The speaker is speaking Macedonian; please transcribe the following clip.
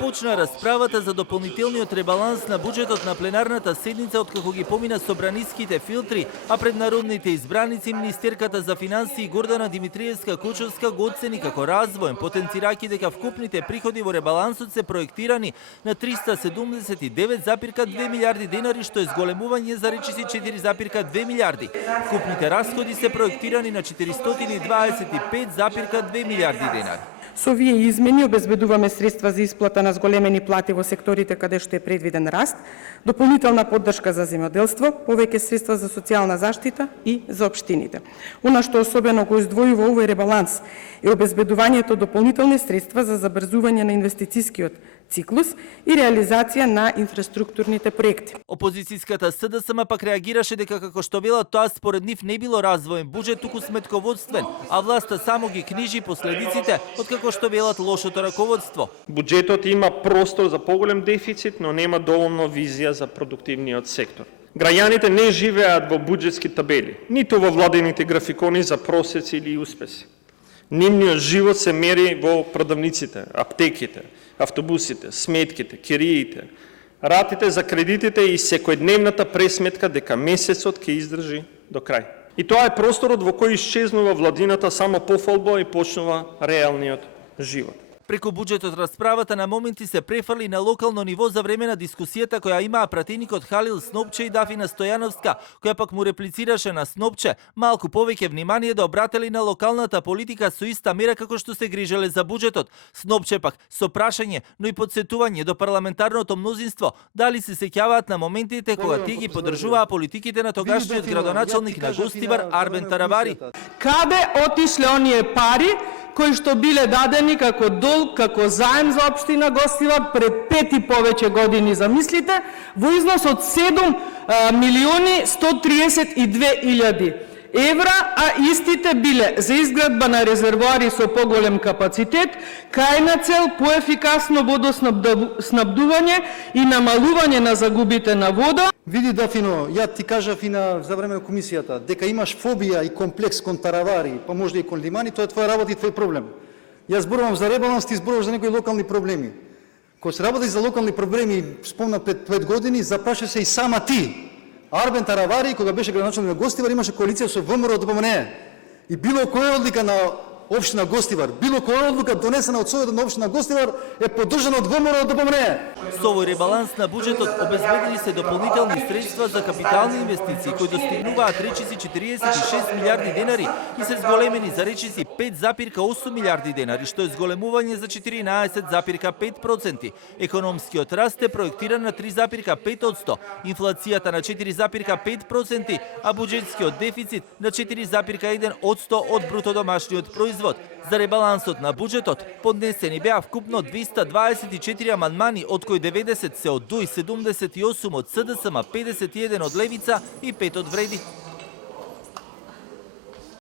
Почна расправата за дополнителниот ребаланс на буџетот на пленарната седница откако ги помина собраниските филтри, а пред народните избраници министерката за финансии Гордана Димитриевска-Кучовска го оцени како развоен, потенцирајќи дека вкупните приходи во ребалансот се проектирани на 379,2 милиарди денари, што е зголемување за речиси 4,2 милиарди. Вкупните расходи се проектирани на 425,2 милиарди денари. Со овие измени обезбедуваме средства за исплата на зголемени плати во секторите каде што е предвиден раст, дополнителна поддршка за земјоделство, повеќе средства за социјална заштита и за општините. Она што особено го издвојува овој ребаланс е обезбедувањето дополнителни средства за забрзување на инвестицискиот циклус и реализација на инфраструктурните проекти. Опозицијската СДСМ пак реагираше дека како што велат тоа според нив не било развоен буџет, туку сметководствен, а власта само ги книжи последиците од како што велат лошото раководство. Буџетот има простор за поголем дефицит, но нема доволно визија за продуктивниот сектор. Граѓаните не живеат во буџетски табели, ниту во владените графикони за просеци или успеси. Нивниот живот се мери во продавниците, аптеките, автобусите, сметките, кириите, ратите за кредитите и секојдневната пресметка дека месецот ќе издржи до крај. И тоа е просторот во кој исчезнува владината само пофалба и почнува реалниот живот. Преку буџетот расправата на моменти се префрли на локално ниво за време на дискусијата која имаа пратеникот Халил Снопче и Дафина Стојановска, која пак му реплицираше на Снопче малку повеќе внимание да обратели на локалната политика со иста мера како што се грижеле за буџетот. Снопче пак со прашање, но и подсетување до парламентарното мнозинство, дали се сеќаваат на моментите кога тие ги поддржуваа политиките на тогашниот градоначалник на Гостивар Арбен Тарабари. Каде отишле оние пари кои што биле дадени како долг, како заем за општина Гостивар пред 5 и повеќе години, замислите, во износ од 7.132.000 евра, а истите биле за изградба на резервоари со поголем капацитет, крајна цел поефикасно водоснабдување и намалување на загубите на вода. Види, Дафино, ја ти кажав и за време на комисијата, дека имаш фобија и комплекс кон Таравари, па може и кон Лимани, тоа е твоја работа и твој проблем. Јас зборувам за ребаланс, ти зборуваш за некои локални проблеми. Кога се работи за локални проблеми, спомна пред 5 години, запраши се и сама ти. Арбен Таравари, кога беше градоначалник на Гостивар, имаше коалиција со ВМРО ДПМНЕ. И било која одлика на општина Гостивар, било која одлука донесена од Советот на општина Гостивар е поддржана од ВМРО ДПМНЕ. Со овој ребаланс на буџетот обезбедени се дополнителни средства за капитални инвестиции кои достигнуваат речиси 46 милиарди денари и се зголемени за речиси 5,8 милиарди денари, што е зголемување за 14,5%. Економскиот раст е проектиран на 3,5%, инфлацијата на 4,5%, а буџетскиот дефицит на 4,1% од бруто домашниот производ. За ребалансот на буџетот поднесени беа вкупно 224 амандмани, од кои 90 се од ДУИ, 78 од СДСМ, 51 од Левица и 5 од Вреди.